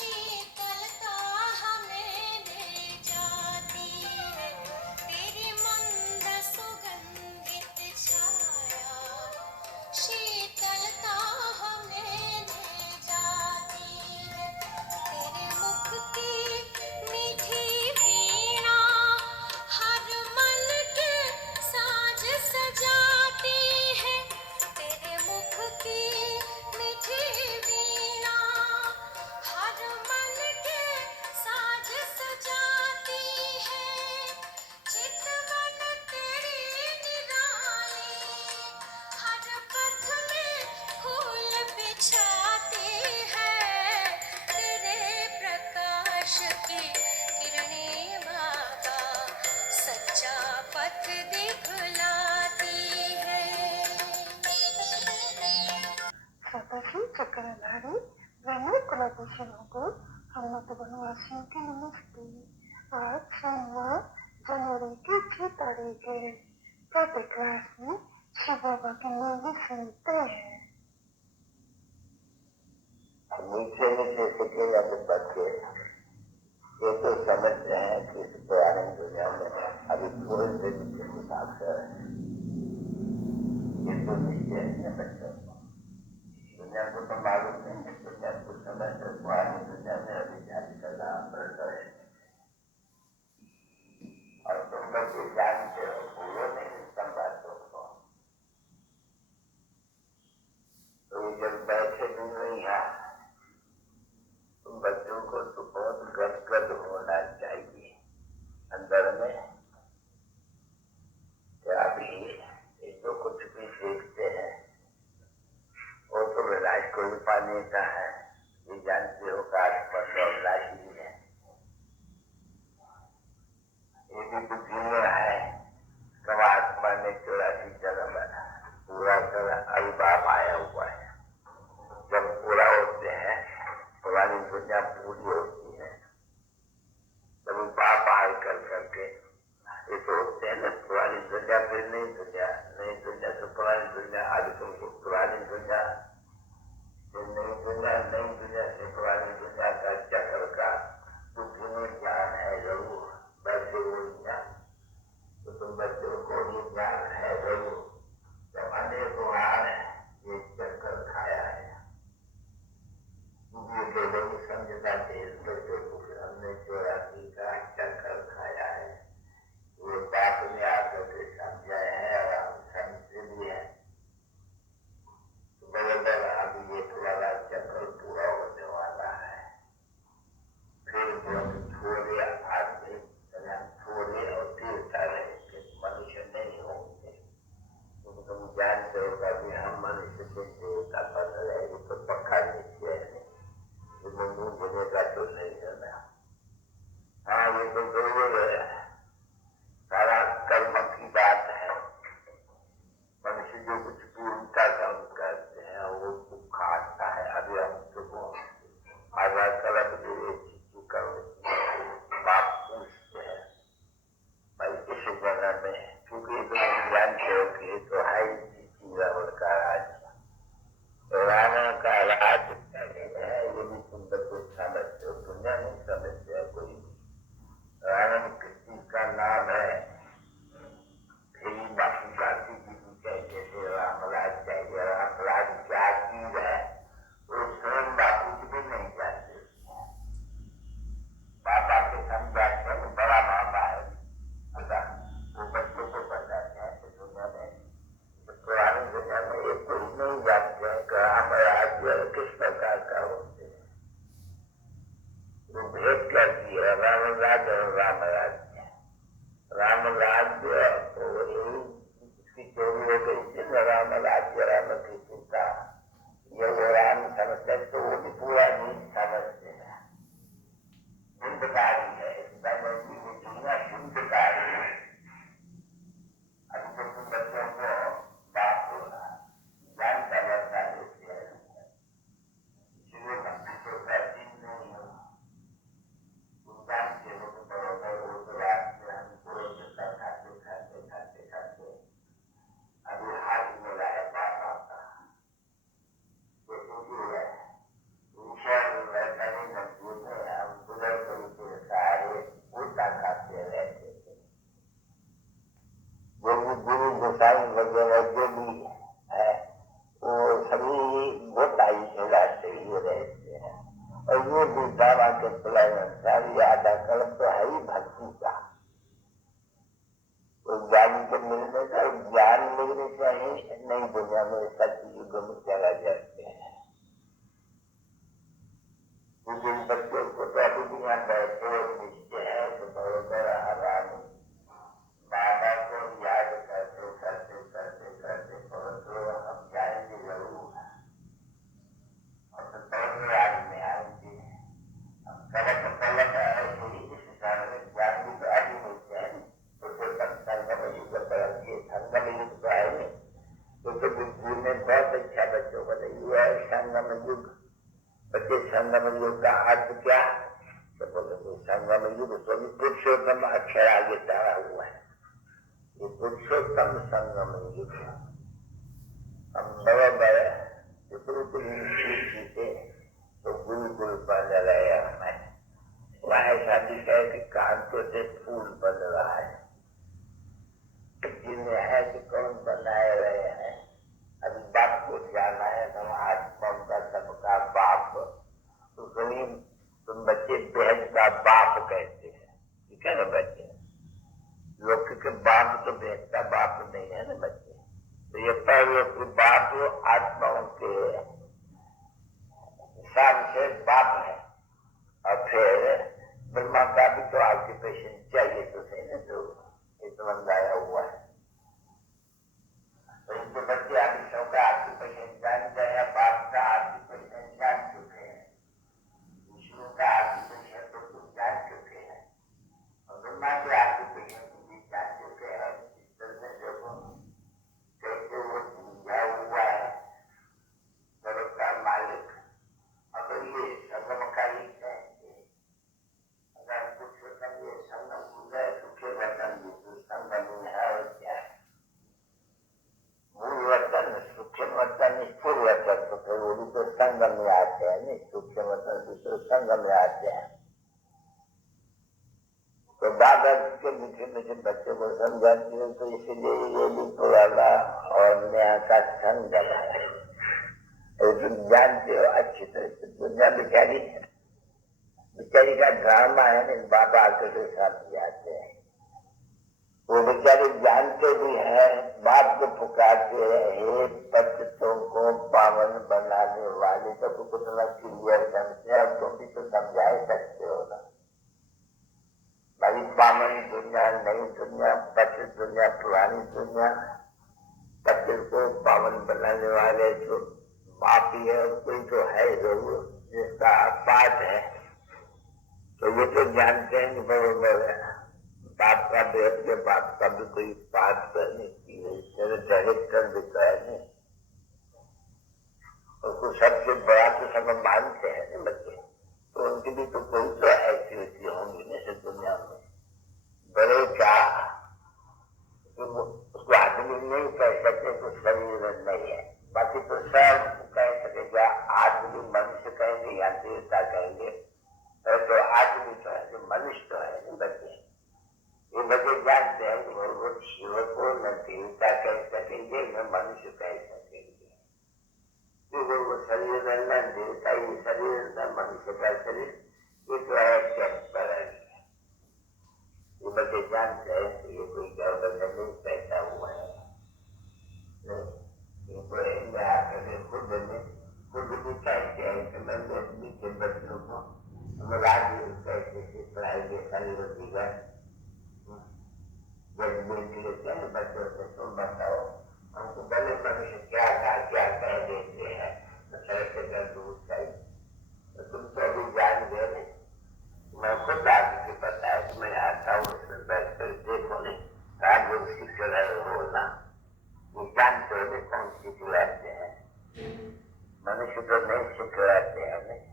शीतलता हमें ले जाती है तेरी मंद सुगंधित छाया शीतलता हमें ले जाती है तेरे मुख की मीठी वीणा हर मन के साज सजाती है तेरे मुख की मीठी वीणा हर मन के साज सजाती है चितवन तेरी निराली हर पथ में फूल बिछाती है तेरे प्रकाश की किरणें बाबा सच्चा पथ दिखलाती है सदाशिव चक्रधारी ब्रह्म कुलाधीशों को हम वनवासियों के नमस्ते। आज सोमवार जनवरी की 6 तारीख है। प्रति क्लास में शिव बाबा की मूवी सुनते हैं। मीठे मीठे सिक्के या बच्चे ये तो समझते हैं कि इस पुरानी दुनिया में अभी थोड़े दिन के हिसाब से ये तो निश्चय है बच्चों को दुनिया को तो मालूम नहीं है दुनिया को समझ पुरानी दुनिया में अभी जाति करना पड़ता है और तुम लोग ये जानते हो भूलो नहीं सब बातों को तो ये जब बैठे भी नहीं है बच्चों को तो बहुत गदगद होना चाहिए अंदर में कि अभी ये तो कुछ भी सीखते हैं वो तो विनाश को भी पाने का है ये जानते हो का आत्मा तो अविनाशी है ये भी बुद्धि में है कब आत्मा ने 84 जन्म पूरा कर अभी बाप आया हुआ है जब पूरा होते हैं पुरानी दुनिया पूरी होती है तब पाप हाल कर करके ये सोचते हैं ना पुरानी दुनिया फिर नई दुनिया से पुरानी दुनिया आगे तुमको पुरानी दुनिया फिर नई दुनिया से पुरानी दुनिया का चक्र का बुद्धि में ज्ञान है जरूर वैसे वो ज्ञान तो तुम बच्चों को भी ज्ञान है जरूर जब अनेक बार ये चक्कर खाया है ये लोग समझता देश बच्चों को हमने 84 का चक्कर खाया है वो बात में आकर के समझाए हैं और हम समझते भी हैं तो बराबर अभी ये वाला चक्कर पूरा होने वाला है फिर जब थोड़े आदमी थोड़े और फिर सारे मनुष्य नहीं होंगे तो तुम जानते हो कि हम मनुष्य से देवता बन रहे तो पक्का निश्चय है मुझे का तो नहीं है हाँ ये तो जरूर है सारा कर्म की बात है मनुष्य जो कुछ भी उल्टा कर्म करते हैं वो दुख आता है अभी हम तो आधा कलम जो चीज कर्म बाप पूछते हैं भाई इस जगह में क्योंकि तुम जानते हो कि तो है चीज का राज रावण का राज है ये भी तुम बच्चे समझते हो दुनिया नहीं समझते हो कोई रावण किसी का नाम है फिर बाकी जाति की भी चाहिए रामराज चाहिए रामराज क्या चीज है वो स्वयं बापू जी और ये बुद्धावा के सारी आधा कल्प तो है ही भक्ति का। तो ज्ञान को मिलने का ज्ञान मिलने चाहिए, नई दुनिया में सत्य युग में चला जाते हैं। जिन बच्चों को तो अभी भी यहाँ बैठे निश्चय है तो बड़ोदर हरानी बाबा को याद करते करते करते करते तो हम जाएंगे जरूर और तो पहले आज में आएंगे। पलट पलट ऐसे ही इस हिसाब में ज्ञान भी तो आगे मिलते हैं। तो संगम युग करेंगे, संगम युग तो है क्योंकि बुद्धि में बहुत अच्छा बच्चों को नहीं हुआ है संगम युग। बच्चे संगम युग का अर्थ क्या? तो बोले संगम युग स्वामी पुरुषोत्तम अक्षर आगे चढ़ा हुआ है। ये पुरुषोत्तम संगम युग हम बड़े बड़े थे तो गुरुकुल बन रहे हैं। वहाँ शादी कहे कि कांतों से फूल बन रहा है, जिन्हें है कि कौन बनाए रहे हैं। अभी बाप को जाना है तो आत्मा का सबका बाप। तो जमीन तुम बच्चे बेहद का बाप कहते हैं, ठीक है ना बच्चे? लोग के बाप तो बेहद का बाप नहीं है ना बच्चे। तो ये पहले के बाप आत्माओं के हिसाब से बाप है। और फिर ब्रह्मा का भी तो ऑक्यूपेशन चाहिए तो सही ना, जो इतना गाया हुआ है। तो इनके बच्चे आदि सबका ऑक्यूपेशन जान गए, बाप का ऑक्यूपेशन जान चुके हैं, विष्णु का ऑक्यूपेशन तो तुम जान चुके हैं और ब्रह्मा के ऑक्यूपेशन भी जान चुके हैं। इस तरह से देखो कैसे वो समझा हुआ है जगत का मालिक। अगर ये संगम का ही कहेंगे, अगर कुछ ये संगम हो गए तो फिर बताएंगे तो संगम है और क्या है। मूल वचन सूक्ष्म वचन स्थूल वचन तो फिर वो भी तो संगम में आते हैं। नहीं सूक्ष्म वचन भी तो संगम में आते हैं। तो दादा के मीठे मीठे बच्चे को समझाती है तो इसीलिए ये भी पुराना और नया का संगम है। तुम जानते हो अच्छी तरह से दुनिया बेचारी का ड्रामा है ना, बाबा के साथ जाते हैं। वो बेचारे जानते भी हैं, बाप को पुकारते हैं, हे बच्चों को पावन बनाने वाले। तो कुछ न क्लियर समझे, अब तुम भी तो समझा ही सकते हो ना भाई। पावन दुनिया, नई दुनिया, पति दुनिया, पुरानी दुनिया, बच्चे को पावन बनाने वाले तो बाप ही है, कोई तो है जरूर जिसका पाठ है। तो ये तो जानते हैं कि बरोबर है बाप का बेहद के बाप का भी कोई बात करने की डायरेक्टर भी कहने उसको सबसे बड़ा तो सब मानते हैं ना बच्चे। तो उनकी भी तो कोई तो एक्टिविटी होंगी जैसे दुनिया में बड़े का उसको आदमी नहीं कह सकते तो शरीर नहीं है। बाकी तो सब कह सकेगा, आदमी मनुष्य कहेंगे या देवता कहेंगे। तो आदमी तो है, मनुष्य तो है ना बच्चे। ये बच्चे जानते हैं कि वो शिव को न देवता कह सकेंगे न मनुष्य कह सकेंगे, क्योंकि वो शरीर न देवता ही शरीर न मनुष्य का शरीर, ये तो है टेम्पररी। ये बच्चे जानते हैं कि ये कोई गड़बड़ नहीं पैदा हुआ है। खुद भी कहते हैं कि मैंने नीचे बच्चों को राजयोग कैसे से पढ़ाई शरीर होगा लेते हैं बच्चों से। तुम बताओ हमको बड़े मनुष्य क्या कह देते हैं कैसे कर दूर चाहिए। तो तुम तो अभी जान गए। मैं खुद आगे से बताया कि मैं आता हूँ उसमें बैठ कर देखो नहीं राजयोग सीख रहे हो ना, ये जानते हो कौन सीख रहते हैं। मनुष्य तो नहीं सीख रहते हैं नहीं।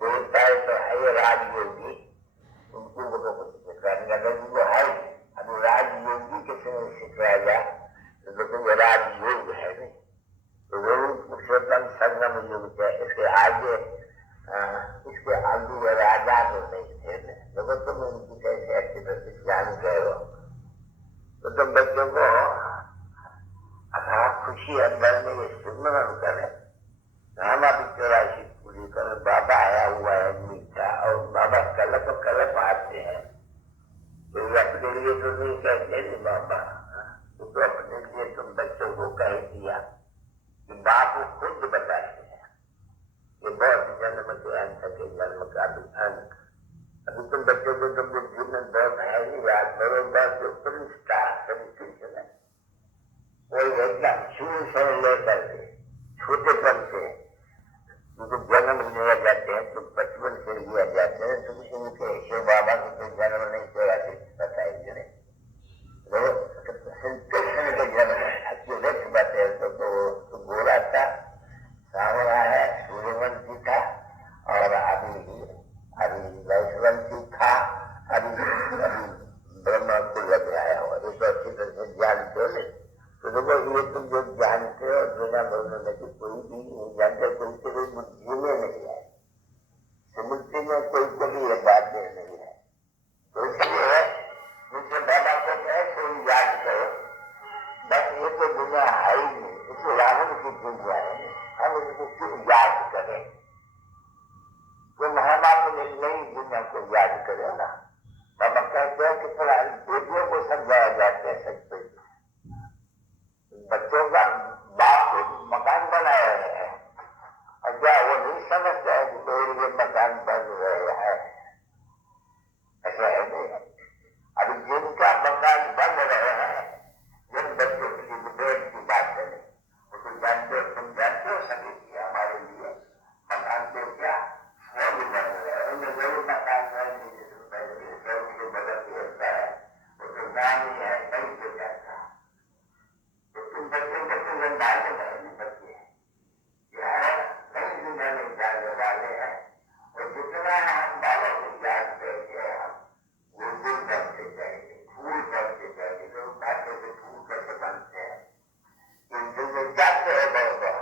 देवता तो है राजयोगी, उनको कुछ सिखाने का वो है। अब राजयोगी किसी ने सिखाया तो राजयोग है नहीं। तो वो पुरुषोत्तम संगम युग है। इसके आगे वो राजा तो नहीं थे। देखो तुम उनकी कैसे अच्छी तरह जान गए हो तो तुम बच्चों को खुशी अंदर में ये सुमरण करें। रामा भी 84 सुने नहीं है, स्मृति में कोई कभी ये बातें नहीं है। तो इसलिए मुझे बाबा को कहे कोई याद करो, बस ये तो दुनिया है ही नहीं, इसे रावण की दुनिया है, हम इसको क्यों याद करें? तो हम अपने नई दुनिया को याद करें ना। बाबा कहते हैं कि थोड़ा बेटियों को समझाया जाता है सच, बच्चों का बाप मकान बनाया है और क्या वो नहीं समझता है कि मेरे लिए मकान बन रहे हैं? ऐसा है नहीं। अभी जिनका मकान बन रहे हैं, जिन बच्चों की विवेक की बात करें, वो तो जानते हो, तुम जानते हो सभी की हमारे लिए मकान तो क्या स्वर्ग बन रहे हैं। उन्हें जरूर मकान बन स्वर्ग के बदल होता है, वो तो नाम ही है, नहीं तो जाता। तो तुम बच्चों को तुम डालने वाले बच्चे यार नई दुनिया में जाने वाले हैं, और जितना हम बाबा को याद करके हम गुरुदेव बनते जाएंगे, फूल बनते जाएंगे। लोग कहते थे फूल कैसे बनते हैं, किंतु जो जाते हैं बाबा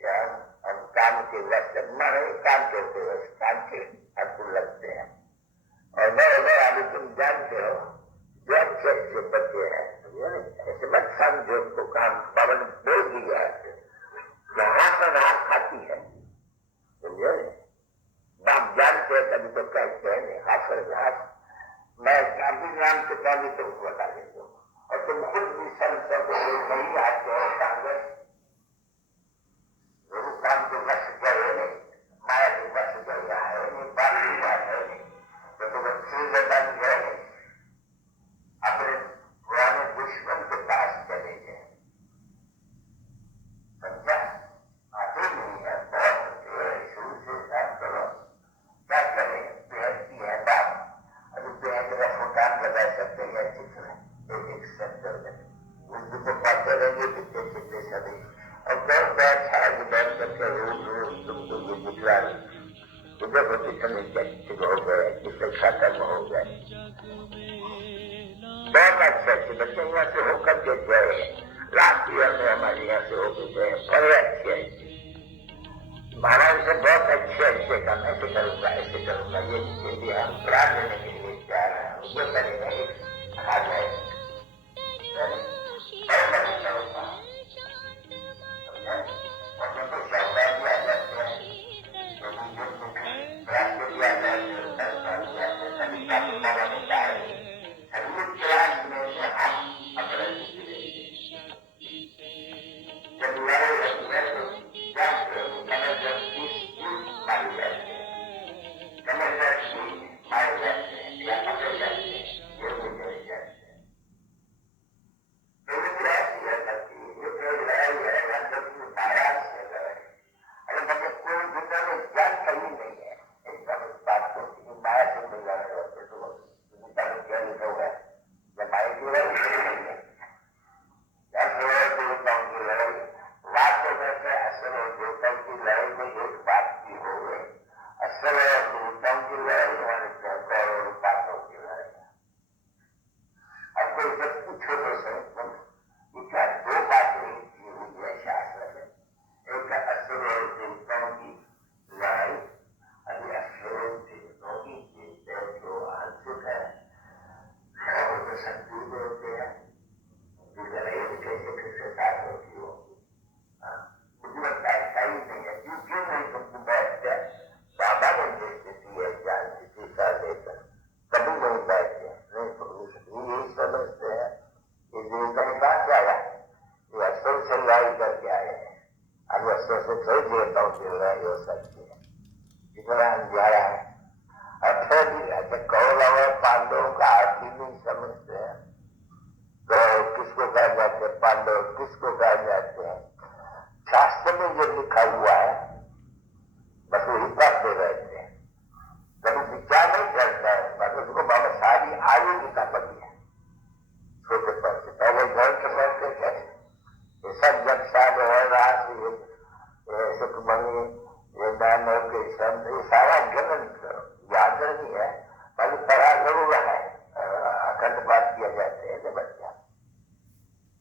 यार हम काम के वक्त मारे काम करते हैं, काम के आपको लगते हैं। और मैं अभी तुम जानते हो जो अच्छे अच्छे बच्चे हैं, ऐसे मत समझो उनको काम बाबा ने बोल दिया है, यहाँ पर रात खाती है, समझे? बाप जानते हैं तभी तो कहते हैं हाथ घास। मैं काफी नाम से पहले तुमको बता देता हूँ, और तुम खुद भी समझो नहीं आते हो कांग्रेस जरूर काम तो बस गए नहीं, माया तो बस गया है नहीं, बात की बात है नहीं, तो तुम अच्छे बन गए नहीं, अपने पुराने दुश्मन के पास चले गए, समझा? आते नहीं है, बहुत शुरू से काम करो, क्या करें? बेहद की है बात, अभी बेहद का फुटान लगा सकते हैं चित्र एक सेक्टर में, उनको तो बातें रहेंगे कितने चित्ते सभी, और बहुत बहुत सारा बैठ करके रोज रोज तुमको ये दिखला उधर होती समय चेक हो गए, किसे खत्म हो गए। बहुत अच्छे अच्छे बच्चे यहाँ से होकर के गए, लास्ट ईयर में हमारे यहाँ से होकर गए, बड़े अच्छे अच्छे महाराज से बहुत अच्छे अच्छे काम ऐसे करूंगा ये लिए हम प्राण देने के लिए जा रहे हैं, वो करेगा एक आ जाए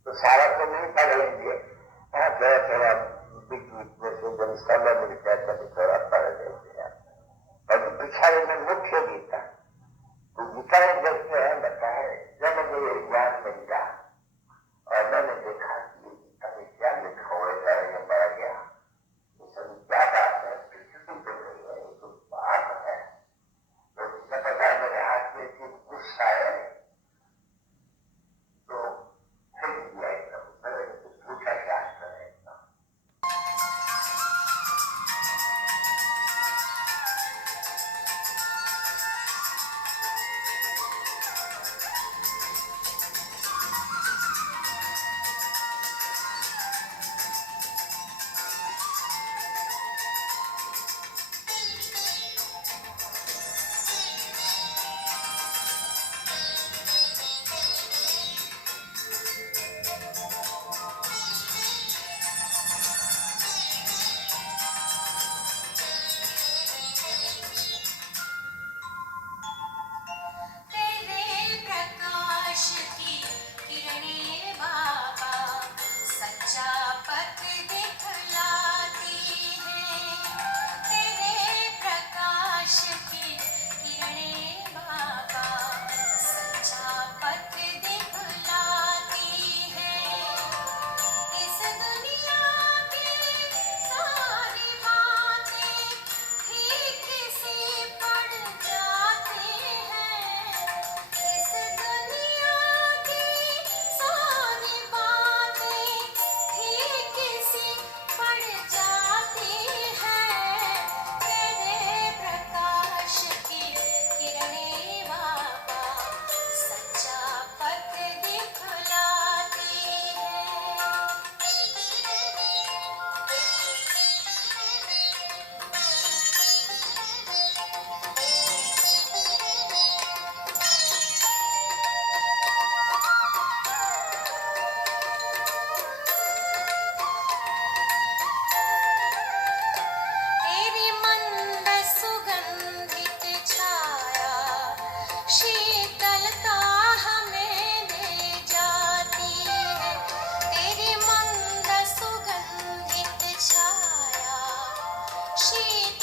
सारा तो नहीं पढ़ लेंगे, थोड़ा थोड़ा बीच बीच में से जब समय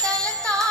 शीतलता